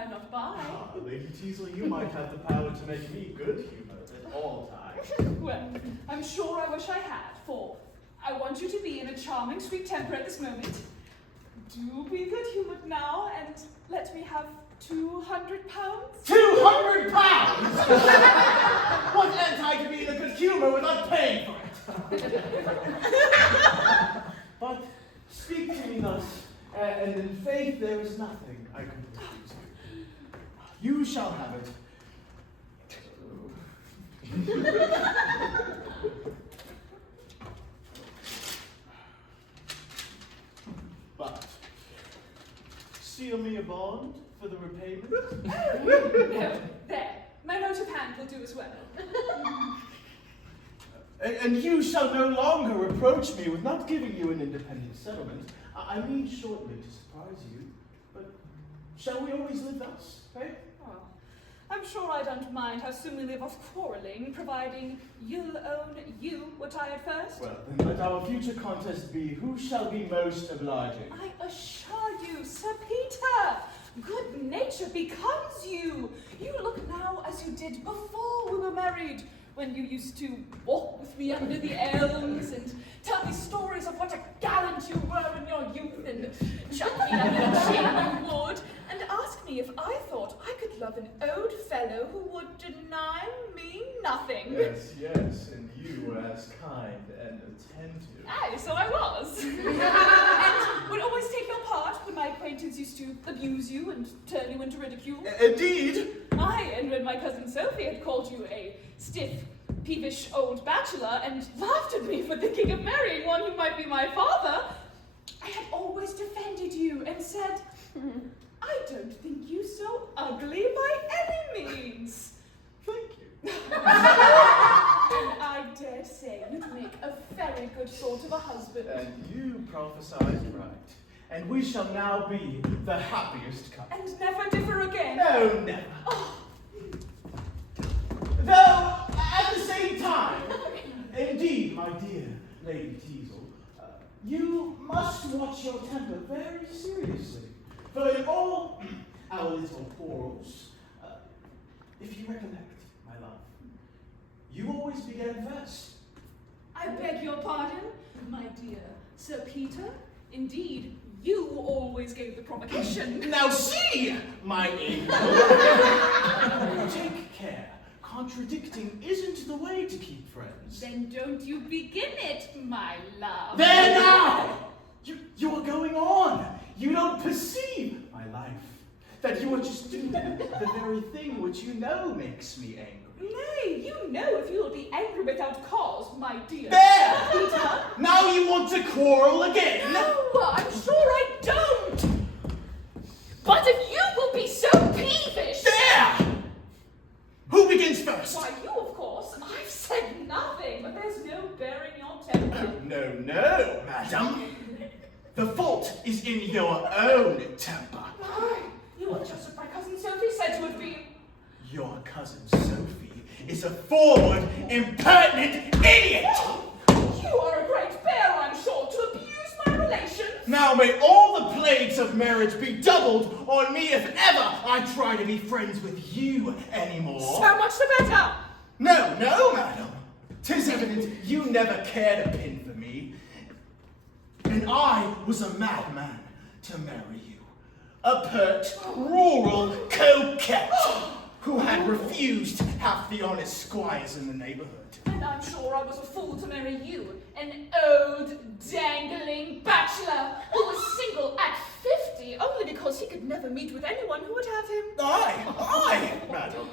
I not buy? Ah, Lady Teazle, you might have the power to make me good-humored at all times. Well, I'm sure I wish I had, for I want you to be in a charming, sweet temper at this moment. Do be good-humored now, and let me have £200. 200 pounds? What am I to be in a good humor without paying for it? But speak to me thus, and in faith there is nothing I can refuse you. You shall have it. But seal me a bond for the repayment? No, there. My note of hand will do as well. And you shall no longer reproach me with not giving you an independent settlement. I mean shortly to surprise you, but shall we always live thus, eh? Oh, I'm sure I don't mind how soon we live off quarrelling, providing you'll own you were tired first. Well, then let our future contest be who shall be most obliging. I assure you, Sir Peter, good nature becomes you. You look now as you did before we were married, when you used to walk with me under the elms and tell me stories of what a gallant you were in your youth and chuck me under the chin you would, and ask me if I thought I could love an old fellow who would deny me nothing. Yes, yes, and you were as kind and attentive. Aye, so I was. And would always take your part when my acquaintance used to abuse you and turn you into ridicule. Indeed. Aye, and when my cousin Sophie had called you a stiff, peevish old bachelor and laughed at me for thinking of marrying one who might be my father, I had always defended you and said, I don't think you so ugly by any means. Thank you. And I dare say you'd make a very good sort of a husband. And you prophesied right. And we shall now be the happiest couple. And never differ again. No, never. Oh. Though, at the same time, indeed, my dear Lady Teazle, you must watch your temper very seriously. For in all our little quarrels, if you recollect, my love, you always began first. I beg your pardon, my dear Sir Peter. Indeed, you always gave the provocation. Now see, my angel. Take care. Contradicting isn't the way to keep friends. Then don't you begin it, my love. There now! You are going on. You don't perceive, my life, that you are just doing the very thing which you know makes me angry. Nay, you know if you will be angry without cause, my dear. There! Peter. Now you want to quarrel again? No, I'm sure I don't. But if you will be so peevish. There! Who begins first? Why, you, of course. I've said nothing, but there's no bearing your temper. No, madam. The fault is in your own temper. Why, you are just what my cousin Sophie said you would be. Your cousin Sophie is a forward, impertinent idiot! You are a great bear, I'm sure, to abuse my relations. Now may all the plagues of marriage be doubled on me if ever I try to be friends with you anymore. So much the better. No, madam. 'Tis evident you never cared a pin for me. And I was a madman to marry you. A pert, rural coquette who had refused half the honest squires in the neighborhood. And I'm sure I was a fool to marry you, an old, dangling bachelor who was single at 50 only because he could never meet with anyone who would have him. Aye, madam.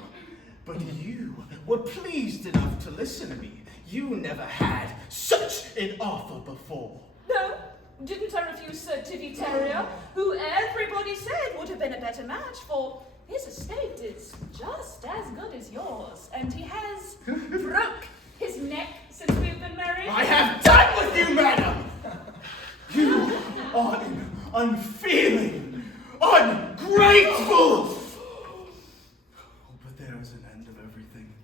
But you were pleased enough to listen to me. You never had such an offer before. No, didn't I refuse Sir Tivy Terrier, who everybody said would have been a better match, for his estate is just as good as yours, and he has broke his neck since we've been married. I have done with you, madam! You are unfeeling, ungrateful! But there is an end of everything.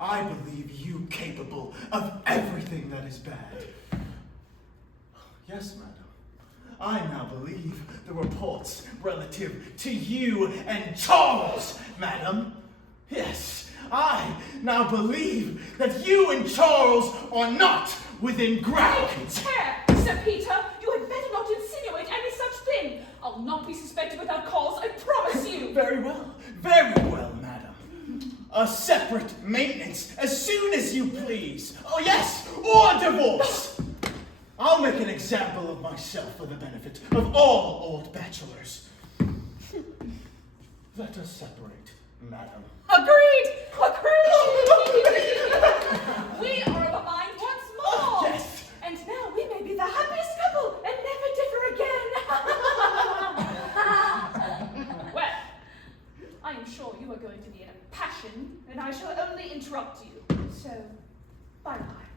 I believe you capable of everything that is bad. Yes, madam. I now believe the reports relative to you and Charles, madam. Yes, I now believe that you and Charles are not within ground. Take care, Sir Peter. You had better not insinuate any such thing. I'll not be suspected without cause, I promise you. Very well, madam. A separate maintenance as soon as you please. Oh yes, or divorce. I'll make an example of myself for the benefit of all old bachelors. Let us separate, madam. Agreed! We are of a mind once more. Yes. And now we may be the happiest couple and never differ again. Well, I am sure you are going to be in a passion, and I shall only interrupt you. So, bye-bye.